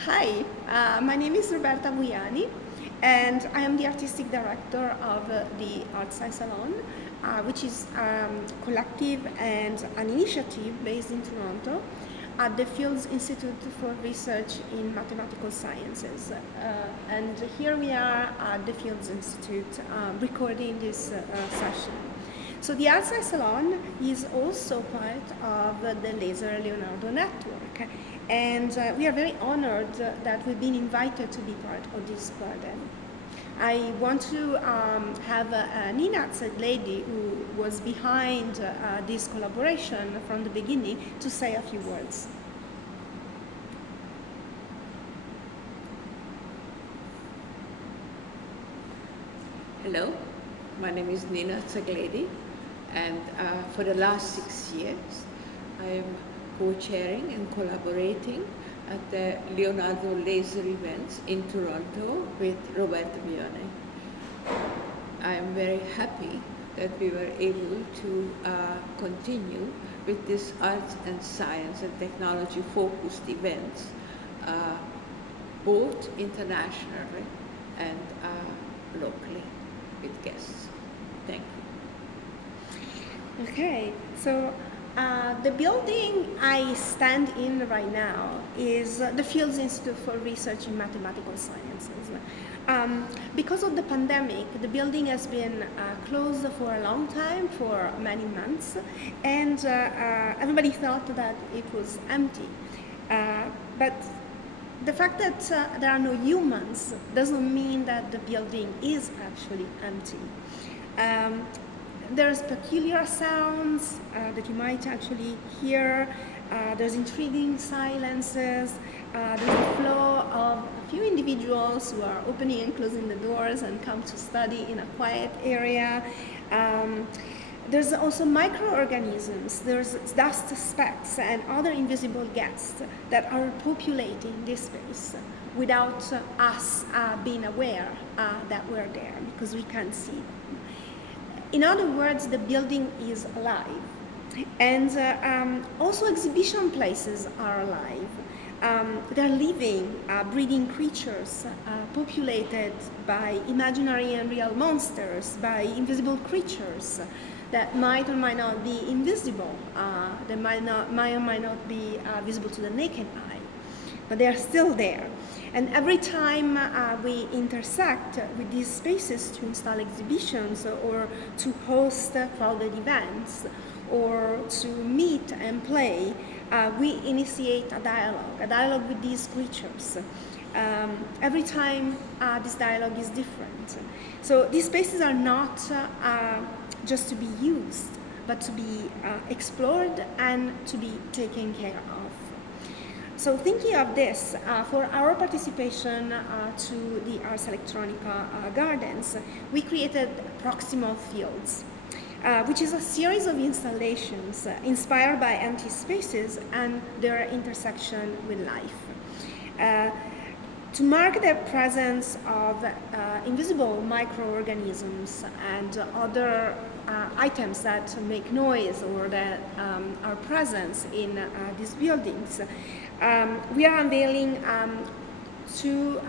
Hi, my name is Roberta Buiani, and I am the artistic director of the Art Science Salon, which is collective and an initiative based in Toronto at the Fields Institute for Research in Mathematical Sciences. And here we are at the Fields Institute recording this session. So the Art Science Salon is also part of the Laser Leonardo network, and we are very honored that we've been invited to be part of this garden. I want to have Nina Tsegledi, who was behind this collaboration from the beginning, to say a few words. Hello, my name is Nina Tsegledi, and for the last 6 years, I am co-chairing and collaborating at the Leonardo Laser events in Toronto with Roberta Buiani. I am very happy that we were able to continue with this arts and science and technology focused events, both internationally and locally with guests. Thank you. Okay, so the building I stand in right now is the Fields Institute for Research in Mathematical Sciences. Because of the pandemic, the building has been closed for a long time, for many months, and everybody thought that it was empty. But the fact that there are no humans doesn't mean that the building is actually empty. There's peculiar sounds that you might actually hear. There's intriguing silences. There's the flow of a few individuals who are opening and closing the doors and come to study in a quiet area. There's also microorganisms, there's dust specks and other invisible guests that are populating this space without us being aware that we're there, because we can't see them. In other words, the building is alive. And also exhibition places are alive. They're living, breathing creatures populated by imaginary and real monsters, by invisible creatures that might or might not be invisible, that might or might not be visible to the naked eye, but they are still there. And every time we intersect with these spaces to install exhibitions or to host crowded events or to meet and play, we initiate a dialogue with these creatures. Every time this dialogue is different. So these spaces are not just to be used, but to be explored and to be taken care of. So thinking of this, for our participation to the Ars Electronica Gardens, we created Proximal Fields, which is a series of installations inspired by empty spaces and their intersection with life. To mark the presence of invisible microorganisms and other items that make noise or that are present in these buildings, we are unveiling two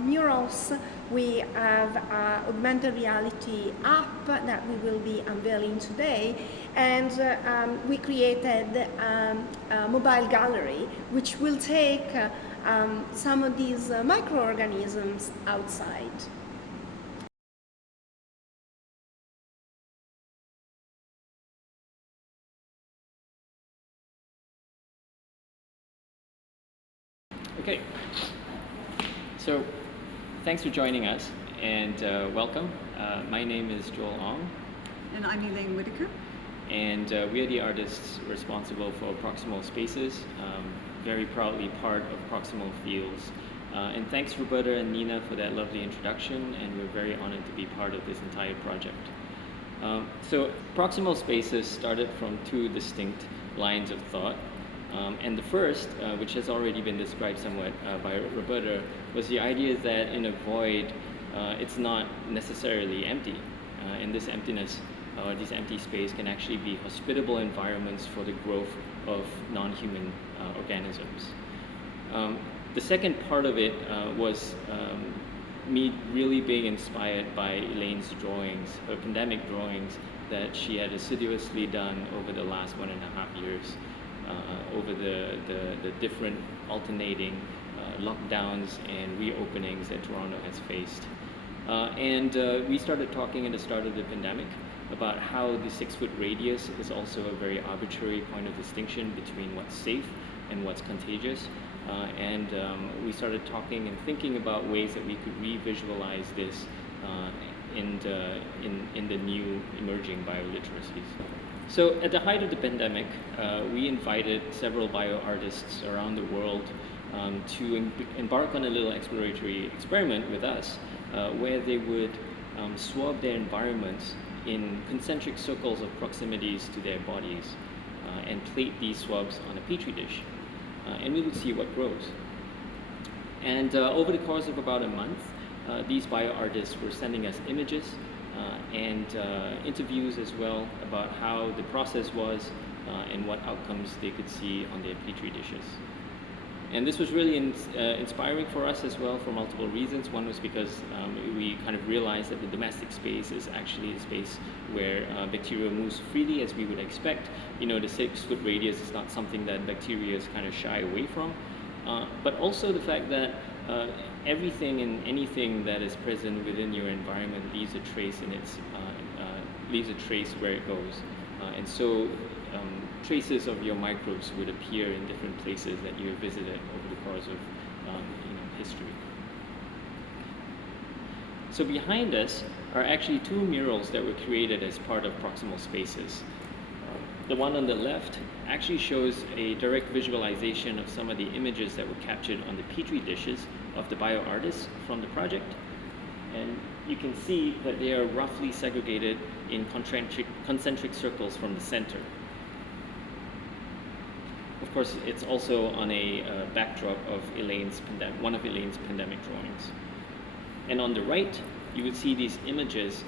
murals. We have an augmented reality app that we will be unveiling today, and we created a mobile gallery which will take some of these microorganisms outside. Okay, so thanks for joining us and welcome. My name is Joel Ong. And I'm Elaine Whittaker. And we are the artists responsible for Proximal Spaces, very proudly part of Proximal Fields. And thanks Roberta and Nina for that lovely introduction, and we're very honored to be part of this entire project. So Proximal Spaces started from two distinct lines of thought. And the first, which has already been described somewhat by Roberta, was the idea that in a void, it's not necessarily empty. In this emptiness, this empty space can actually be hospitable environments for the growth of non-human organisms. The second part of it was me really being inspired by Elaine's drawings, her pandemic drawings that she had assiduously done over the last 1.5 years, over the different alternating lockdowns and reopenings that Toronto has faced. We started talking at the start of the pandemic about how the 6-foot radius is also a very arbitrary point of distinction between what's safe and what's contagious. We started talking and thinking about ways that we could re-visualize this in the new emerging bioliteracies. So at the height of the pandemic, we invited several bio-artists around the world to embark on a little exploratory experiment with us, where they would swab their environments in concentric circles of proximities to their bodies and plate these swabs on a petri dish. And we would see what grows. And over the course of about a month, these bio-artists were sending us images and interviews as well about how the process was and what outcomes they could see on their petri dishes. And this was really inspiring for us as well for multiple reasons. One was because we kind of realized that the domestic space is actually a space where bacteria moves freely as we would expect. You know, the 6-foot radius is not something that bacteria kind of shy away from. But also the fact that everything and anything that is present within your environment leaves a trace in leaves a trace where it goes. And so traces of your microbes would appear in different places that you have visited over the course of history. So behind us are actually 2 murals that were created as part of Proximal Spaces. The one on the left actually shows a direct visualization of some of the images that were captured on the petri dishes of the bio-artists from the project. And you can see that they are roughly segregated in concentric circles from the center. Of course, it's also on a backdrop of one of Elaine's pandemic drawings. And on the right, you would see these images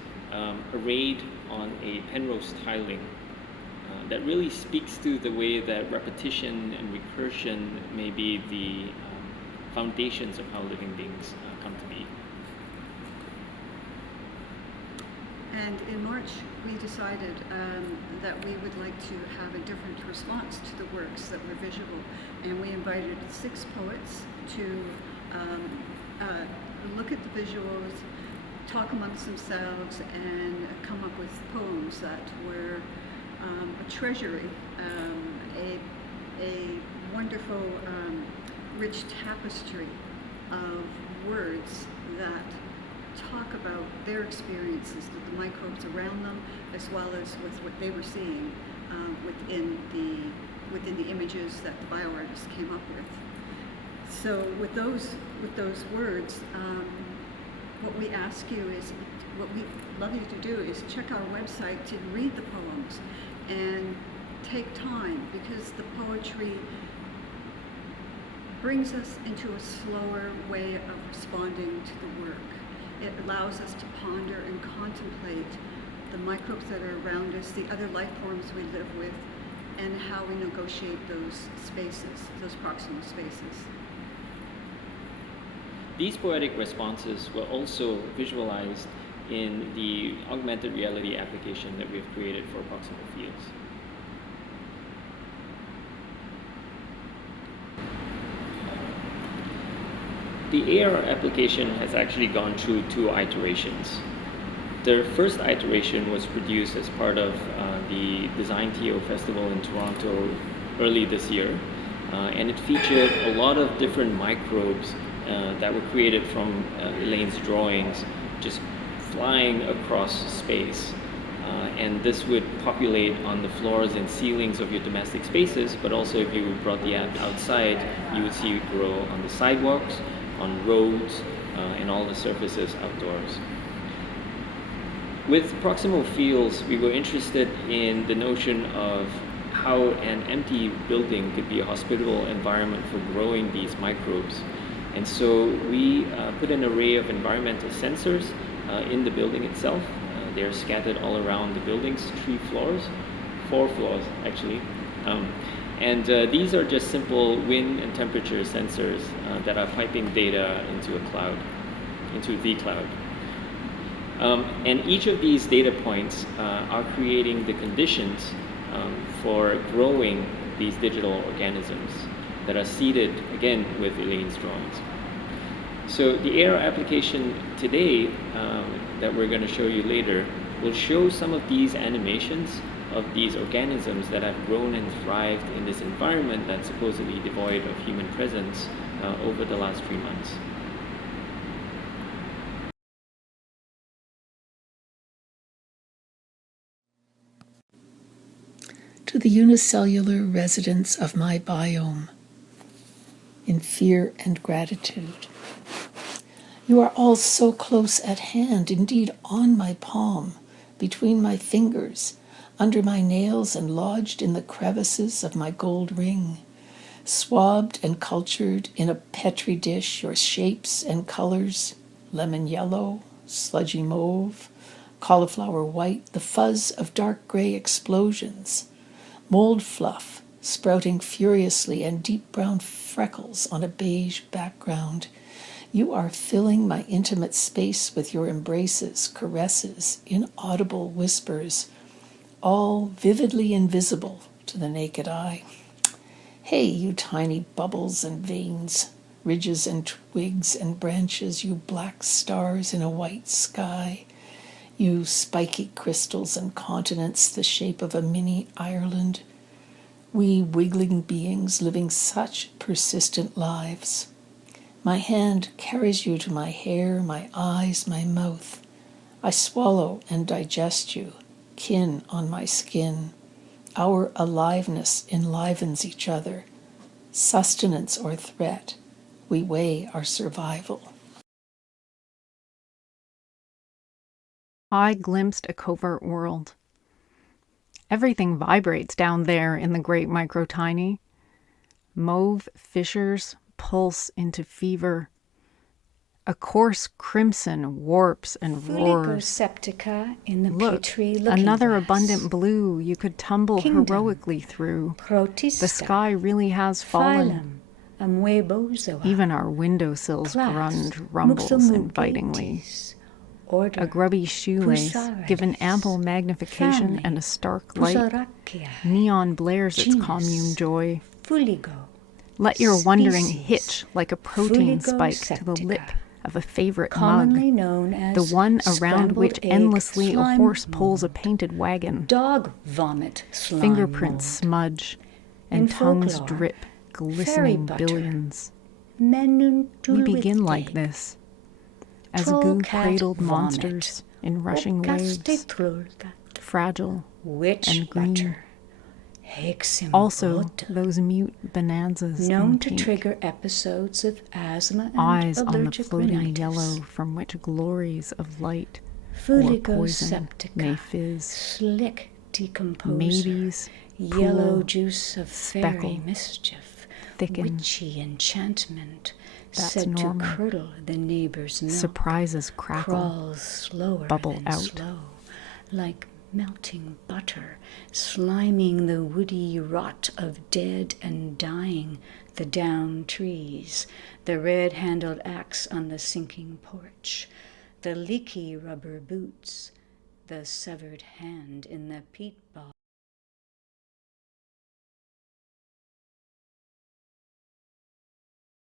arrayed on a Penrose tiling that really speaks to the way that repetition and recursion may be the foundations of how living beings come to be. And in March, we decided that we would like to have a different response to the works that were visual. And we invited 6 poets to look at the visuals, talk amongst themselves, and come up with poems that were a treasury, a wonderful, rich tapestry of words that talk about their experiences with the microbes around them, as well as with what they were seeing within the images that the bio-artists came up with. So with those words, what we ask you is, what we love you to do is check our website to read the poems and take time, because the poetry brings us into a slower way of responding to the work. It allows us to ponder and contemplate the microbes that are around us, the other life forms we live with, and how we negotiate those spaces, those proximal spaces. These poetic responses were also visualized in the augmented reality application that we've created for Proximal Fields. The AR application has actually gone through 2 iterations. The first iteration was produced as part of the Design TO Festival in Toronto early this year, and it featured a lot of different microbes that were created from Elaine's drawings, just flying across space. And this would populate on the floors and ceilings of your domestic spaces, but also if you brought the app outside, you would see it grow on the sidewalks, on roads, and all the surfaces outdoors. With Proximal Fields, we were interested in the notion of how an empty building could be a hospitable environment for growing these microbes. And so we put an array of environmental sensors in the building itself. They're scattered all around the building's 4 floors actually. And these are just simple wind and temperature sensors that are piping data into a cloud, into the cloud. And each of these data points are creating the conditions for growing these digital organisms that are seeded, again, with Elaine's drawings. So the AR application today that we're going to show you later will show some of these animations of these organisms that have grown and thrived in this environment that's supposedly devoid of human presence over the last 3 months. To the unicellular residents of my biome, in fear and gratitude. You are all so close at hand, indeed on my palm, between my fingers, under my nails and lodged in the crevices of my gold ring, swabbed and cultured in a petri dish, your shapes and colors, lemon yellow, sludgy mauve, cauliflower white, the fuzz of dark gray explosions, mold fluff sprouting furiously, and deep brown freckles on a beige background. You are filling my intimate space with your embraces, caresses, inaudible whispers, all vividly invisible to the naked eye. Hey, you tiny bubbles and veins, ridges and twigs and branches, you black stars in a white sky, you spiky crystals and continents the shape of a mini Ireland, we wiggling beings living such persistent lives. My hand carries you to my hair, my eyes, my mouth. I swallow and digest you, kin on my skin. Our aliveness enlivens each other. Sustenance or threat, we weigh our survival. I glimpsed a covert world. Everything vibrates down there in the great microtiny. Mauve fissures pulse into fever. A coarse crimson warps and roars. Septica in the Look, petri another glass. abundant blue you could tumble Kingdom. heroically through. Protista. The sky really has fallen. Phylum. Amoebozoa. Even our windowsills Class. grunge rumbles invitingly. Muxomugates. Order. A grubby shoelace, Pusaralis. given ample magnification Family. and a stark light, Pusarachia. neon blares its Genus. commune joy. Fuligo. Let your wondering Species. hitch like a protein Fuligo spike to the septica. lip of a favorite Commonly mug, known as the one around scrambled which egg endlessly a slime horse pulls a mold. painted wagon. Dog vomit slime Fingerprints mold. smudge, and In tongues folklore, drip, fairy glistening butter. billions. Menun We begin like tulwithge. this, as Troll goo-cradled cat monsters in rushing waves, Orcastetrulgat. fragile Witch and green. butter. Hexim Also, butter. those mute bonanzas Known in to pink, trigger episodes of asthma and eyes on the allergic floating rhinitis. yellow from which glories of light or Fuligo poison septica. may fizz. Slick decomposer. Maybes, Yellow pool, juice of fairy speckle, mischief. thicken. Witchy enchantment. That's said normal. to curdle the neighbor's milk. Surprises crackle, Crawls slower bubble than out. slow, like melting butter, sliming the woody rot of dead and dying, the down trees, the red-handled axe on the sinking porch, the leaky rubber boots, the severed hand in the peat bog.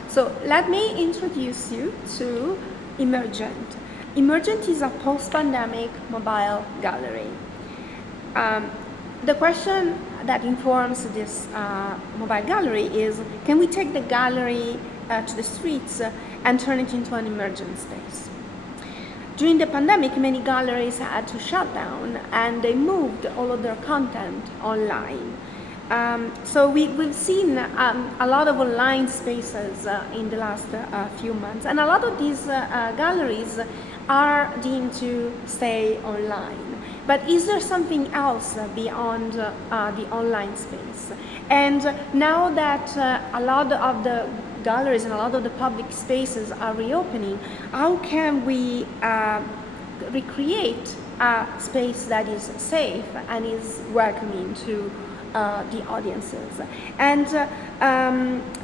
So let me introduce you to Emergent. Emergent is a post-pandemic mobile gallery. The question that informs this mobile gallery is, can we take the gallery to the streets and turn it into an emergent space? During the pandemic, many galleries had to shut down and they moved all of their content online. So we've seen a lot of online spaces in the last few months, and a lot of these galleries are deemed to stay online. But is there something else beyond the online space? And now that a lot of the galleries and a lot of the public spaces are reopening, how can we recreate a space that is safe and is welcoming to the audiences. And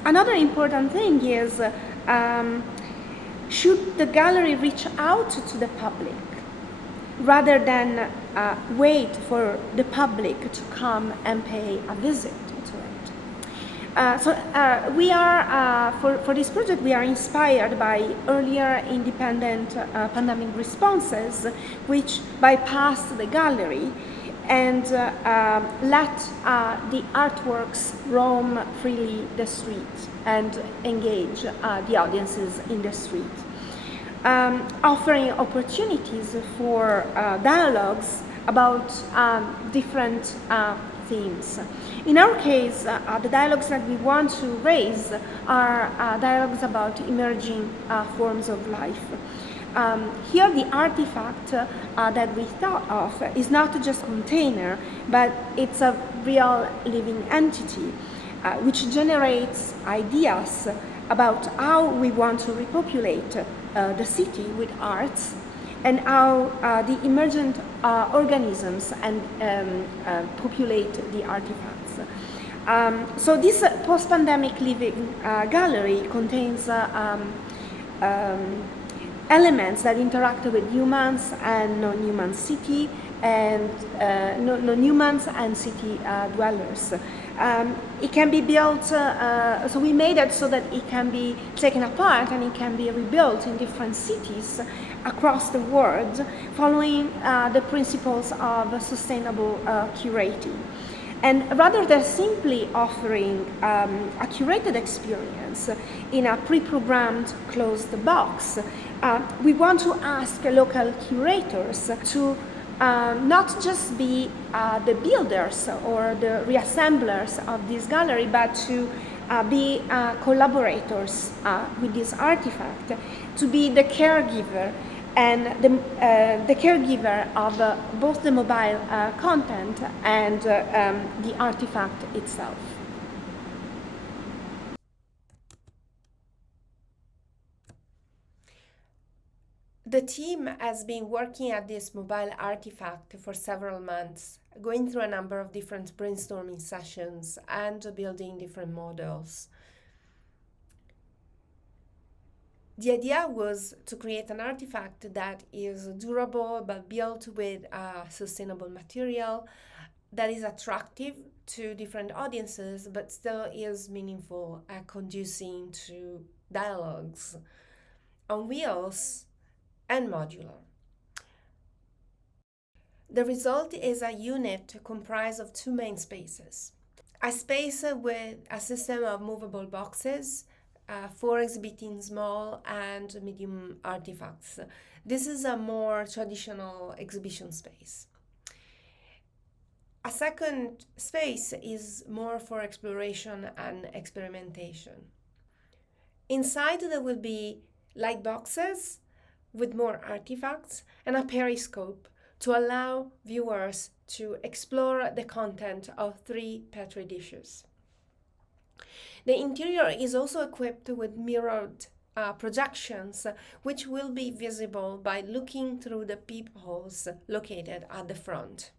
another important thing is, should the gallery reach out to the public rather than wait for the public to come and pay a visit to it? So we are, for this project, we are inspired by earlier independent pandemic responses, which bypassed the gallery and let the artworks roam freely the street and engage the audiences in the street, offering opportunities for dialogues about different themes. In our case, the dialogues that we want to raise are dialogues about emerging forms of life. Here, the artifact that we thought of is not just a container, but it's a real living entity, which generates ideas about how we want to repopulate the city with arts, and how the emergent organisms and populate the artifacts. So this post-pandemic living gallery contains elements that interact with humans and non-human city, and non-humans and city dwellers. It can be built, so we made it so that it can be taken apart and it can be rebuilt in different cities across the world, following the principles of sustainable curating. And rather than simply offering a curated experience in a pre-programmed closed box, we want to ask local curators to not just be the builders or the reassemblers of this gallery, but to be collaborators with this artifact, to be the caregiver and the caregiver of both the mobile content and the artifact itself. The team has been working at this mobile artifact for several months, going through a number of different brainstorming sessions and building different models. The idea was to create an artifact that is durable but built with a sustainable material, that is attractive to different audiences but still is meaningful and conducing to dialogues, on wheels and modular. The result is a unit comprised of two main spaces. A space with a system of movable boxes for exhibiting small and medium artifacts. This is a more traditional exhibition space. A second space is more for exploration and experimentation. Inside there will be light boxes with more artifacts and a periscope to allow viewers to explore the content of 3 petri dishes. The interior is also equipped with mirrored projections, which will be visible by looking through the peepholes located at the front.